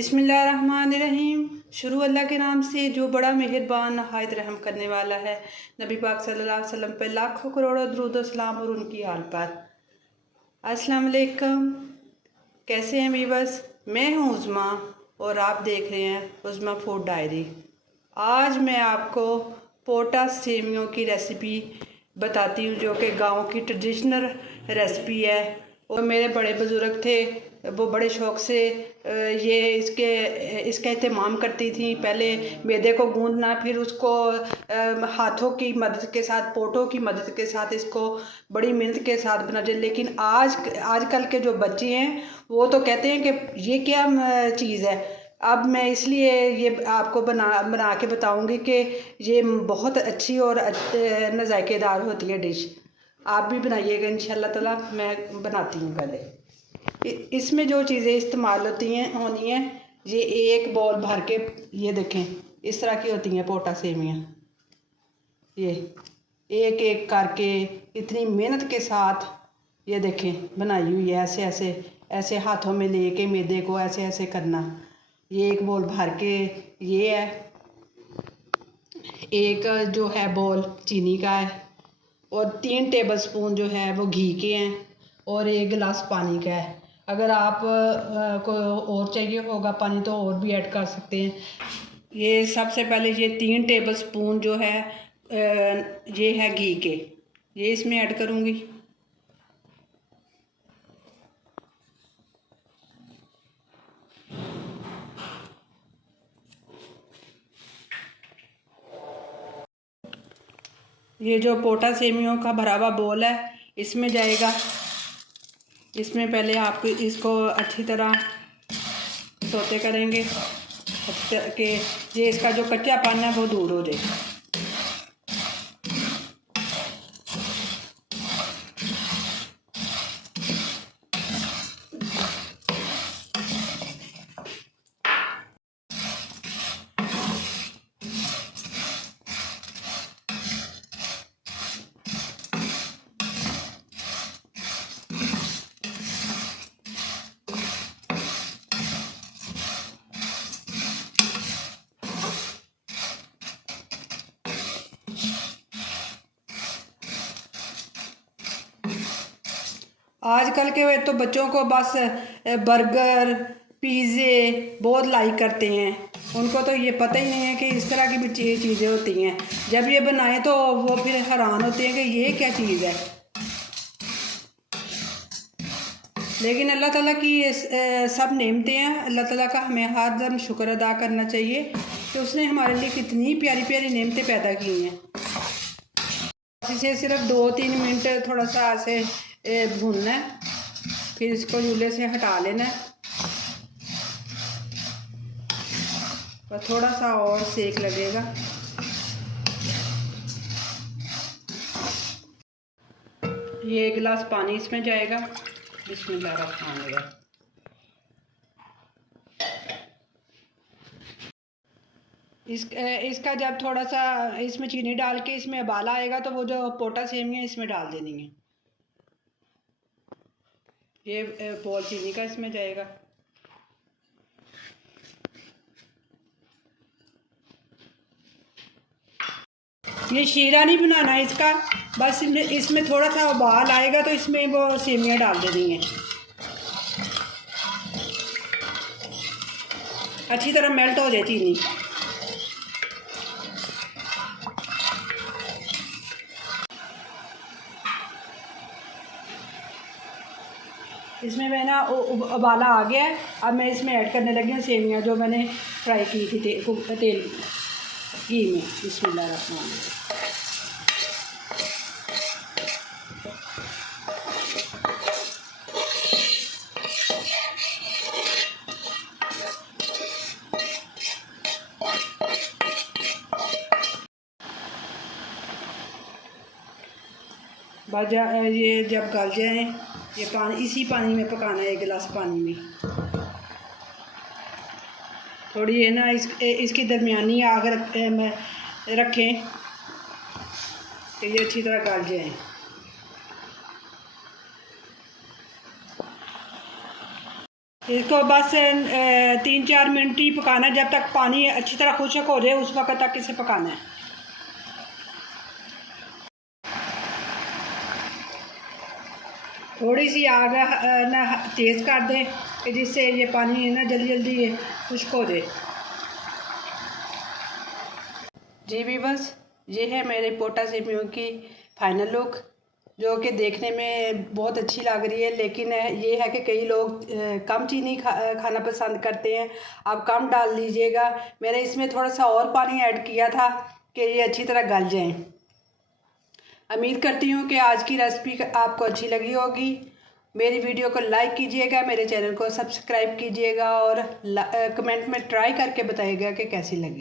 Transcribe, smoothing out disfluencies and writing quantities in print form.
बिस्मिल्लाहिर्रहमानिर्रहीम। शुरू अल्लाह के नाम से जो बड़ा मेहरबान नहायत रहम करने वाला है। नबी पाक सल्लल्लाहु अलैहि वसल्लम पे लाखों करोड़ों दरूद व सलाम और उनकी आल पर। अस्सलाम वालेकुम, कैसे हैं वीवर्स? मैं हूँ उज़्मा और आप देख रहे हैं उज़्मा फूड डायरी। आज मैं आपको पोटा सेवियों की रेसिपी बताती हूँ, जो कि गाँव की ट्रेडिशनल रेसिपी है। और मेरे बड़े बुज़ुर्ग थे, वो बड़े शौक़ से ये इसका एहतमाम करती थी। पहले मैदे को गूंदना, फिर उसको हाथों की मदद के साथ, पोटों की मदद के साथ इसको बड़ी मेहनत के साथ बना जाए। लेकिन आजकल के जो बच्चे हैं वो तो कहते हैं कि ये क्या चीज़ है। अब मैं इसलिए ये आपको बना के बताऊंगी कि ये बहुत अच्छी और जायकेदार होती है डिश। आप भी बनाइएगा इंशाल्लाह ताला। मैं बनाती हूँ पहले। इसमें जो चीज़ें इस्तेमाल होनी हैं, ये एक बॉल भर के, ये देखें इस तरह की होती हैं पोटा सेवियाँ। ये एक एक करके इतनी मेहनत के साथ ये देखें बनाई हुई है। ऐसे ऐसे ऐसे हाथों में लेके मैदे को ऐसे ऐसे करना। ये एक बॉल भर के ये है। एक जो है बॉल चीनी का है, और 3 टेबलस्पून जो है वो घी के हैं, और 1 गिलास पानी का है। अगर आप को और चाहिए होगा पानी तो और भी ऐड कर सकते हैं। ये सबसे पहले ये 3 टेबलस्पून जो है ये है घी के, ये इसमें ऐड करूँगी। ये जो पोटा सेवियों का भरा हुआ बोल है इसमें जाएगा। इसमें पहले आप इसको अच्छी तरह सौते करेंगे कि ये इसका जो कच्चापन है वो दूर हो जाए। आजकल के तो बच्चों को बस बर्गर पिज़्ज़े बहुत लाइक करते हैं। उनको तो ये पता ही नहीं है कि इस तरह की भी चीज़ें होती हैं। जब ये बनाएं तो वो फिर हैरान होते हैं कि ये क्या चीज़ है। लेकिन अल्लाह ताला की सब नेमतें हैं। अल्लाह ताला का हमें हर दम शुक्र अदा करना चाहिए कि उसने हमारे लिए कितनी प्यारी प्यारी नेमतें पैदा की हैं। इसे सिर्फ 2-3 मिनट थोड़ा सा ऐसे भूनना है, फिर इसको चूल्हे से हटा लेना है और थोड़ा सा और सेक लगेगा। ये 1 गिलास पानी इसमें जाएगा। बिस्मिल्लाहिर्रहमानिर्रहीम। इसका जब थोड़ा सा इसमें चीनी डाल के इसमें उबाला आएगा तो वो जो पोटा सेवियाँ इसमें डाल देनी है। ये बॉल चीनी का इसमें जाएगा। ये शीरा नहीं बनाना है इसका, बस इसमें थोड़ा सा उबाल आएगा तो इसमें वो सेवियाँ डाल देनी है। अच्छी तरह मेल्ट हो जाए चीनी। इसमें मैं ना उबाला आ गया है। अब मैं इसमें ऐड करने लगी हूँ सेवियाँ जो मैंने फ्राई की थी तेल घी में। बिस्मिल्लाहिर्रहमानिर्रहीम। ये जब गल जाए, ये पानी इसी पानी में पकाना है। 1 गिलास पानी में थोड़ी है ना इसकी दरमियानी आग रखें कि ये अच्छी तरह गल जाए। इसको बस 3-4 मिनट ही पकाना है, जब तक पानी अच्छी तरह खुश्क हो जाए उस वक्त तक इसे पकाना है। थोड़ी सी आग ना तेज़ कर दें कि जिससे ये पानी है ना जल्दी जल्दी खुश्क हो जाए। जी भी बस ये है मेरे पोटा सेमियों की फाइनल लुक, जो कि देखने में बहुत अच्छी लग रही है। लेकिन ये है कि कई लोग कम चीनी खाना पसंद करते हैं, आप कम डाल लीजिएगा। मैंने इसमें थोड़ा सा और पानी ऐड किया था कि ये अच्छी तरह गल जाएं। उम्मीद करती हूँ कि आज की रेसिपी आपको अच्छी लगी होगी। मेरी वीडियो को लाइक कीजिएगा, मेरे चैनल को सब्सक्राइब कीजिएगा और कमेंट में ट्राई करके बताइएगा कि कैसी लगी।